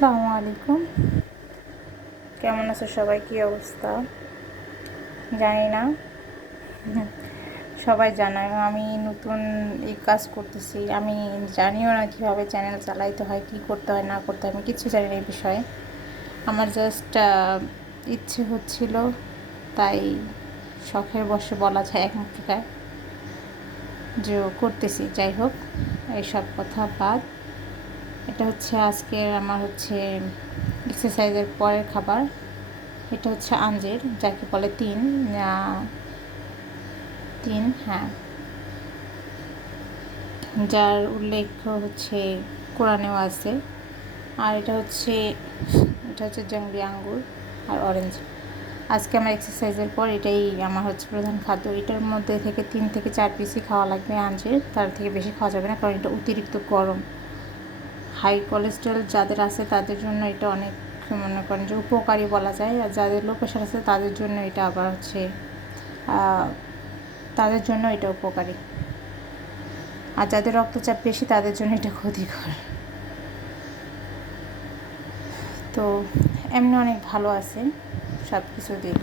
আসসালামু আলাইকুম। কেমন আছো সবাই? কী অবস্থা জানি না, সবাই জানায়। আমি নতুন এই কাজ করতেছি, আমি জানিও না কীভাবে চ্যানেল চালাইতে হয়, কী করতে হয় না করতে হয়, আমি কিচ্ছু জানি না এই বিষয়ে। আমার জাস্ট ইচ্ছে হচ্ছিল, তাই শখের বশে বলা যায় এক প্রকার যে করতেছি। যাই হোক, এইসব কথা বাদ। এটা হচ্ছে আজকের আমার হচ্ছে এক্সারসাইজের পরের খাবার। এটা হচ্ছে আঞ্জির, যাকে বলে তিন। তিন, হ্যাঁ, যার উল্লেখ হচ্ছে কোরআনেও আছে। আর এটা হচ্ছে জাংলি আঙ্গুর আর অরেঞ্জ। আজকে আমার এক্সারসাইজের পর এটাই আমার হচ্ছে প্রধান খাদ্য। এটার মধ্যে থেকে 3 থেকে 4 পিসই খাওয়া লাগবে আঞ্জির, তার থেকে বেশি খাওয়া যাবে না, কারণ এটা অতিরিক্ত গরম। হাই কোলেস্ট্রল যাদের আছে তাদের জন্য এটা অনেক, মনে করেন যে উপকারী বলা যায়। আর যাদের লো প্রেশার আছে তাদের জন্য এটা আবার হচ্ছে তাদের জন্য এটা উপকারী। আর যাদের রক্তচাপ বেশি তাদের জন্য এটা ক্ষতিকর। তো এমনি অনেক ভালো আছে সব কিছু দিক।